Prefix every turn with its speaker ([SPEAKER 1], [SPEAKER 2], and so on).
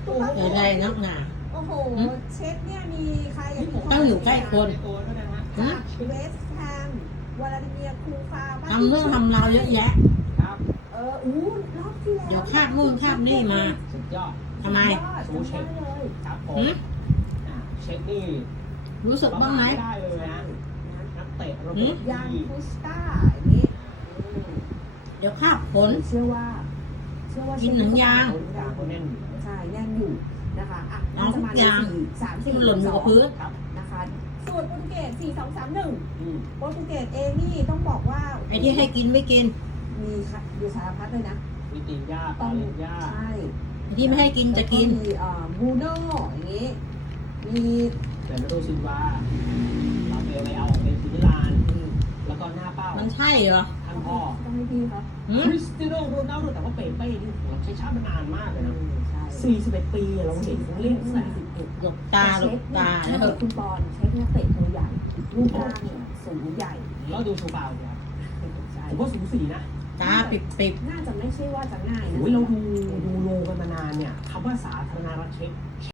[SPEAKER 1] ใหญ่ๆนักหนา
[SPEAKER 2] โอ้โหเช็คเนี่ยมีใครอย่าง
[SPEAKER 1] ต้องอยู่ใกล้คน
[SPEAKER 2] จากเวสต์แฮมวลาดิเมียร์คูฟา
[SPEAKER 1] ทำเรื่องทำราวเยอะแยะ
[SPEAKER 3] ครับ
[SPEAKER 2] รอบที่แล้ว
[SPEAKER 1] เดี๋ยวคาบนู่นคาบนี่มา
[SPEAKER 3] สุดยอด
[SPEAKER 1] ทำไม
[SPEAKER 3] ซูเช็คครับผม
[SPEAKER 1] หืม
[SPEAKER 3] เช็คนี่
[SPEAKER 1] รู้สึกบ้างไหม
[SPEAKER 3] ได้เลยนะนักเตะระ
[SPEAKER 1] หื
[SPEAKER 3] บบ
[SPEAKER 1] ม
[SPEAKER 2] ยานคุสตาอย่างนี้
[SPEAKER 1] เดี๋ยวคาบผล
[SPEAKER 2] เชื่อว่ากิ
[SPEAKER 1] กินหนังยาง
[SPEAKER 3] ยางก็แน่นอยู่
[SPEAKER 2] ใช่แน่นอยู่นะคะอ่ะ
[SPEAKER 1] เอาทุก
[SPEAKER 2] จะม
[SPEAKER 1] อย่าง
[SPEAKER 2] 4-3-4
[SPEAKER 1] ที่มันหล่นอยู่กับพื้น
[SPEAKER 3] ครับ
[SPEAKER 2] นะคะสูตรโปรตุเกส4-2-3-1
[SPEAKER 3] อืม
[SPEAKER 2] โปรตุเกสเองนี่ต้องบอกว่า
[SPEAKER 1] ไอ้ที่ให้กินไม่กิน
[SPEAKER 2] มีสารพัดเลยนะ
[SPEAKER 3] วิตีย่าปาเลนย่า
[SPEAKER 2] ใช่
[SPEAKER 1] ไอ้ที่ไม่ให้กินจะกิน
[SPEAKER 2] แล้วมีบูโน่อย่างนี้มี
[SPEAKER 3] เบรนโดซิลวาลาเฟลเลอาเป็นฟิมิลาน แล้วก็หน้าเป้า
[SPEAKER 1] มันใช่เหรอ
[SPEAKER 3] ท่านพ่อ
[SPEAKER 2] ต้องให้พี่ครับ
[SPEAKER 1] หื
[SPEAKER 3] ค
[SPEAKER 1] ม
[SPEAKER 3] ริสเตียโนโรนัลโดแต่ว่าเปเป้นี่เราใช้ชาติมานานมากเลยนะ
[SPEAKER 2] ใช่
[SPEAKER 3] 41 ปีเราเห็นเขาเล่นตั้งแต่
[SPEAKER 1] หลบตาหลบตา
[SPEAKER 2] เช็
[SPEAKER 1] แล้ว
[SPEAKER 2] คคุณปอนเช็คนักเตะตัวใหญ่รูปร่างเนี่ยสูงใหญ่
[SPEAKER 3] แล้วดูชูเปล่าเนี่ย
[SPEAKER 2] ใช่
[SPEAKER 3] ผมว่าสูสีนะ
[SPEAKER 1] ตาปิบ
[SPEAKER 2] น่าจะไม่ใช่ว่าจะง่ายนะ
[SPEAKER 3] โอ้ยเราดูโลกันมานานเนี่ยคำว่าสาธารณรัฐเช็ก